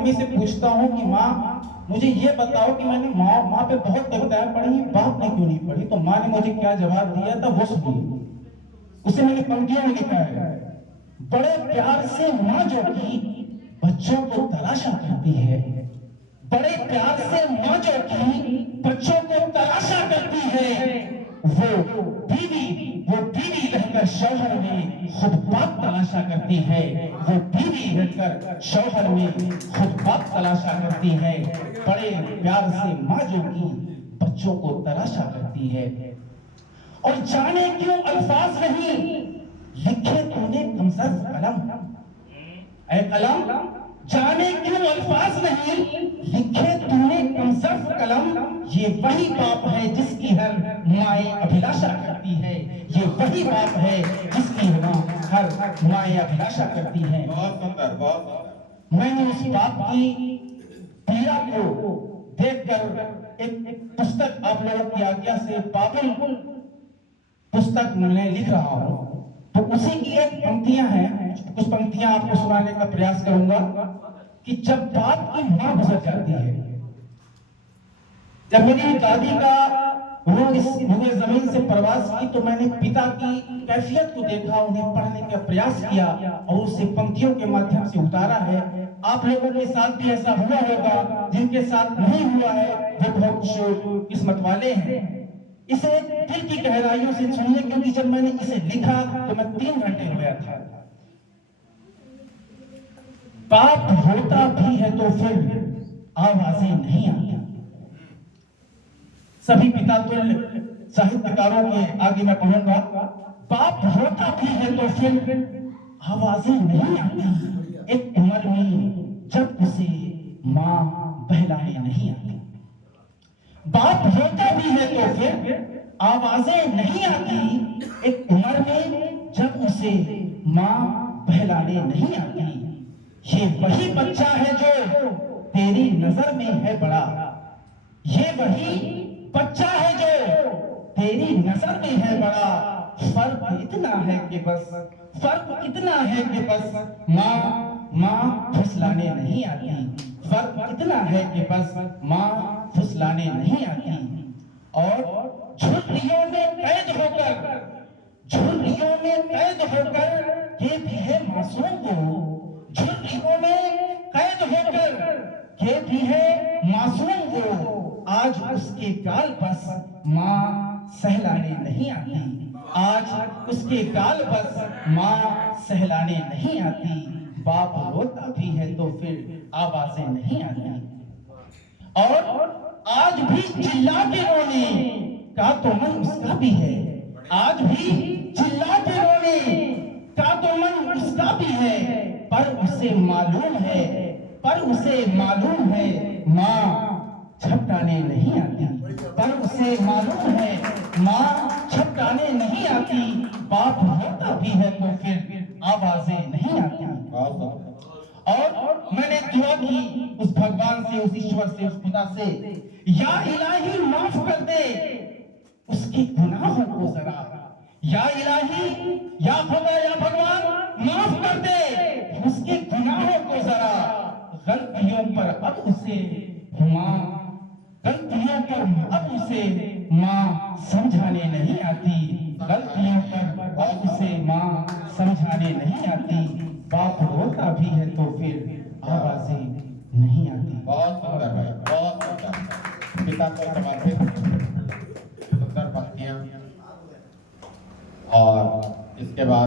Mummy से पूछता हूँ कि माँ मुझे ये बताओ कि मैंने माँ पे बहुत कविताएं पढ़ी, बाप ने क्यों नहीं पढ़ी? तो माँ ने मुझे क्या जवाब दिया था वो सुनिए। उसे मैंने पंक्तियों में लिखा है, बड़े प्यार से माँ जो की बच्चों को तराशा करती है, बड़े प्यार से माँ जो की बच्चों को तराशा करती है, वो बीवी रहकर शौहर में खुद बात तलाशा करती है, वो बीवी रहकर शौहर में खुद बात तलाशा करती है, बड़े प्यार से माँ जो की बच्चों को तलाशा करती है। और जाने क्यों अल्फाज नहीं लिखे तूने कमजर कलम, ऐ कलम जाने क्यों अल्फाज नहीं लिखे तूने कमजर कलम, ये वही बाप है जिसकी हर माए अभिलाषा करती है, ये वही बाप है जिसकी हर माए अभिलाषा करती है। बहुत सुंदर, बहुत सुंदर। मैंने उस बाप की पीड़ा को देखकर एक पुस्तक आप लोगों की आज्ञा से बाबुल पुस्तक मैं लिख रहा हूं, तो उसी की एक पंक्तियां हैं, कुछ पंक्तियां आपको सुनाने का प्रयास करूंगा कि जब बाप की मां गुजर जाती है, जब मेरी दादी का रूह इस भूमि जमीन से प्रवास की, तो मैंने पिता की कैफियत को देखा, उन्हें पढ़ने का प्रयास किया और उसे पंक्तियों के माध्यम से उतारा है। आप लोगों के साथ भी ऐसा हुआ होगा, जिनके साथ नहीं हुआ है वो बहुत किस्मत वाले हैं। इसे दिल की गहराइयों से सुनिए, क्योंकि जब मैंने इसे लिखा तो मैं 3 घंटे हो गया था। बाप होता भी है तो फिर आवाजें नहीं आती। सभी पिता तुल्य साहित्यकारों के आगे मैं पढ़ूंगा, बाप होता भी है तो फिर आवाजें नहीं आती, एक उम्र में जब उसे मां बहलाने नहीं आती। बाप होता भी है तो फिर आवाजें नहीं आती, एक उम्र में जब उसे मां बहलाने नहीं आती। ये वही बच्चा है जो तेरी नजर में है बड़ा, ये वही बच्चा है जो तेरी नजर में है बड़ा, फर्क इतना है कि बस माँ फुसलाने नहीं आती, फर्क इतना है कि बस माँ फुसलाने नहीं आती। और झुर्रियों में कैद होकर ये भी है मासूम को, झुर्रियों में कैद होकर ये भी है मासूम को, आज उसके गाल बस माँ सहलाने नहीं आती, आज उसके गाल बस माँ सहलाने नहीं आती। बाप रोता भी है तो फिर आवाजें नहीं आती। और आज भी चिल्ला के रोने का तो मन उसका भी है, आज भी चिल्ला के रोने का तो मन उसका भी है, पर उसे मालूम है माँ छपटाने नहीं आती, पर उसे मालूम है माँ छपटाने नहीं आती। बाप होता भी है तो फिर आवाजें नहीं आती। और मैंने दुआ की उस भगवान से, उस ईश्वर से, उस खुदा से, या इलाही माफ कर दे उसके गुनाहों को जरा, या इलाही, या खुदा, या भगवान माफ कर दे उसके गुनाहों को जरा, गलतियों पर अब उसे माँ समझाने नहीं आती, गलतियों पर अब उसे माँ समझाने नहीं आती। बाप रोता भी है तो फिर आवाजें नहीं आती। बहुत सुंदर भाई, बहुत सुंदर। पिता को समर्पित सुंदर पंक्तियां। और इसके बाद